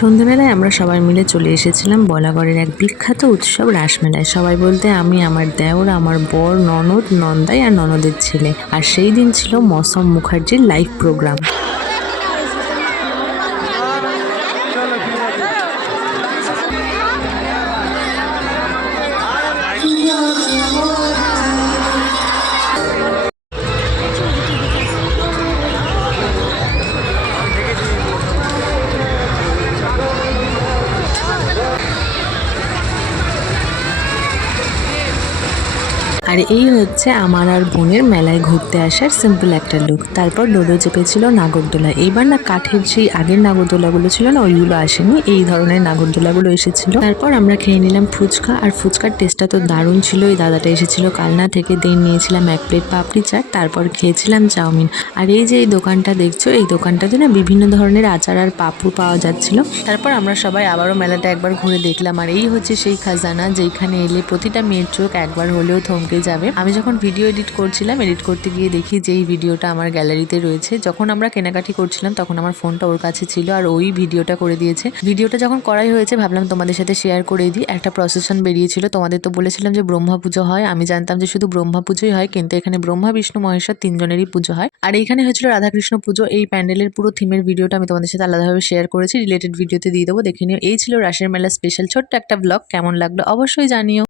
সন্ধ্যাবেলায় আমরা সবাই মিলে চলে এসেছিলাম বলাগড়ের এক বিখ্যাত উৎসব রাসমেলায়। সবাই বলতে আমি, আমার দেওর, আমার বর, ননদ, নন্দাই আর ননদের ছেলে। আর সেই দিন ছিল মৌসম মুখার্জির লাইভ প্রোগ্রাম। আর এই হচ্ছে আমার আর বোনের মেলায় ঘুরতে আসার সিম্পল একটা লুক। তারপর ডোডো চেপেছিল নাগরদোলা। এইবার না কাঠের সেই আগের নাগরদোলাগুলো ছিল না, ওইগুলো আসেনি, এই ধরনের নাগরদোলাগুলো এসেছিল। তারপর আমরা খেয়ে নিলাম ফুচকা, আর ফুচকার টেস্টটা তো দারুণ ছিল। এই দাদাটা এসেছিল কালনা থেকে, দেন নিয়েছিলাম 1 প্লেট পাপড়ি চাট, তারপর খেয়েছিলাম চাউমিন। আর এই যে এই দোকানটা দেখছো, এই দোকানটাতে না বিভিন্ন ধরনের আচার আর পাপড় পাওয়া যাচ্ছিল। তারপর আমরা সবাই আবারও মেলাটা একবার ঘুরে দেখলাম। আর এই হচ্ছে সেই খাজানা, যেখানে এলে প্রতিটা মেয়ের চোখ একবার হলেও থমকে যাবে। আমি যখন ভিডিও এডিট করছিলাম, এডিট করতে গিয়ে দেখি যে এই ভিডিওটা আমার গ্যালারিতে রয়েছে। যখন আমরা কেনাকাটি করছিলাম তখন আমার ফোনটা ওর কাছে ছিল, আর ওই ভিডিওটা করে দিয়েছে। ভিডিওটা যখন করাই হয়েছে ভাবলাম তোমাদের সাথে শেয়ার করে দিই। একটা প্রসেশন বেরিয়েছিল, তোমাদের তো বলেছিলাম যে ব্রহ্মা পুজো হয়। আমি জানতাম যে শুধু ব্রহ্মা পুজোই হয়, কিন্তু এখানে ব্রহ্মা, বিষ্ণু, মহেশ্বর তিনজনেরই পুজো হয়। আর এইখানে হয়েছিল রাধাকৃষ্ণ পুজো। এই প্যান্ডেলের পুরো থিমের ভিডিওটা আমি তোমাদের সাথে আলাদাভাবে শেয়ার করেছি, রিলেটেড ভিডিওতে দিয়ে দেবো, দেখে নিও। এই ছিল রাসের মেলা স্পেশাল ছোট্ট একটা ব্লগ। কেমন লাগলো অবশ্যই জানিও।